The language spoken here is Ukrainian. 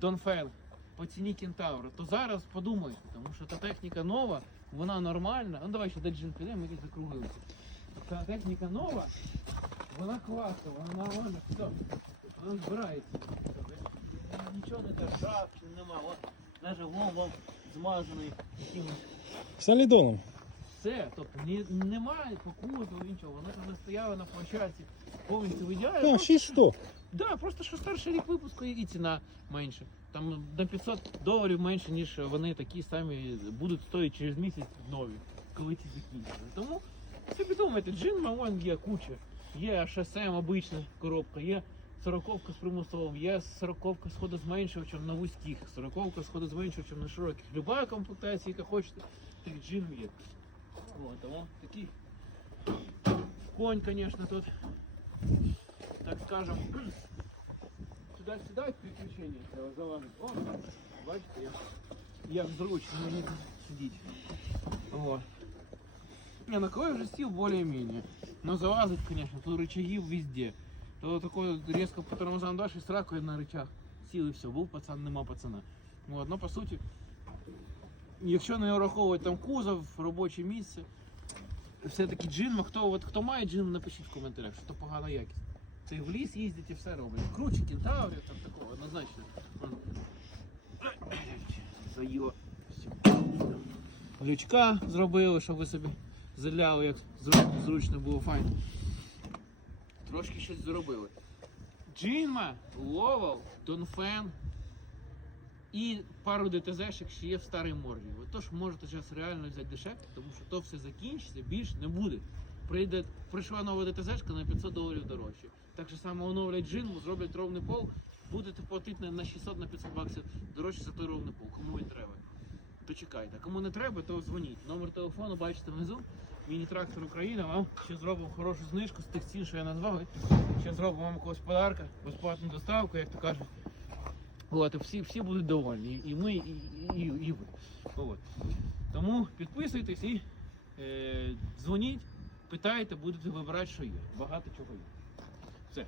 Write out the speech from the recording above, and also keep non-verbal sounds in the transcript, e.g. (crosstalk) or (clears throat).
Донфен по ціні кентавра, то зараз подумайте, тому що та техніка нова, вона нормальна. Ну давай ще джин підемо, якісь закруглимося. Та техніка нова, вона класна, вона нормальна, все. Вона збирається. Нічого не держав, нема. От навіть вон вам змазаний якимось Солідоном. все, тобто ні, немає покузу, нічого, вона там стояла на площадці, повністю в ідеалі. А, 600. Да, просто що старший рік випуску і ціна менше. Там на 500 доларів менше, ніж вони такі самі будуть стоїти через місяць нові, коли ці закінчаться. Тому собі думайте, джин Мавон є куча. Є HSM обична коробка, є сороковка з примусовим, є сороковка з ходозменшувачем на вузьких, сороковка з ходозменшувачем на широких. Люба комплектація, яка хочете, тих джин є. Вот, тому такий конь, конечно, тут, так скажем, (clears throat) сюда-сюда приключения треба залазити. О, бачите, як, як зручно мені тут сидіти. О. Не, на кое вже сил более-менее. Но залазить, конечно, тут рычаги везде. То такое резко по тормозам дашь и сраку на рычаг. Сіли все, був пацан, нема пацана. Вот, ну по суті, якщо не враховувати там кузов, робоче місце, все-таки джинма, хто, от, хто має джин, напишіть в коментарях, що то погана якість. Це і в ліс їздять і все роблять. Круче кентаврів, там такого, однозначно. Заїло. Лючка зробили, щоб ви собі заляли, як зручно було файно. Трошки щось зробили. Джинма, Ловал, Донфен і пару ДТЗшек ще є в старій морді. Ви тож можете зараз реально взяти дешевше, тому що то все закінчиться, більш не буде. Прийде, прийшла нова ДТЗшка на 500 доларів дорожче. Так же само оновлять джинму, зроблять ровний пол, будете платити на- на 600 на 500 баксів дорожче за той ровний пол. Кому він треба? То чекайте. Кому не треба, то дзвоніть. Номер телефону бачите внизу. Міні-трактор Україна. Вам ще зробимо хорошу знижку з тих цін, що я назвав. Ще зробимо вам якогось подарка, безплатну доставку, як то кажуть. От, всі, всі будуть довольні. І ми, і, і, і ви. От. Тому підписуйтесь і е, дзвоніть, питайте, будете вибирати, що є. Багато чого є. Все.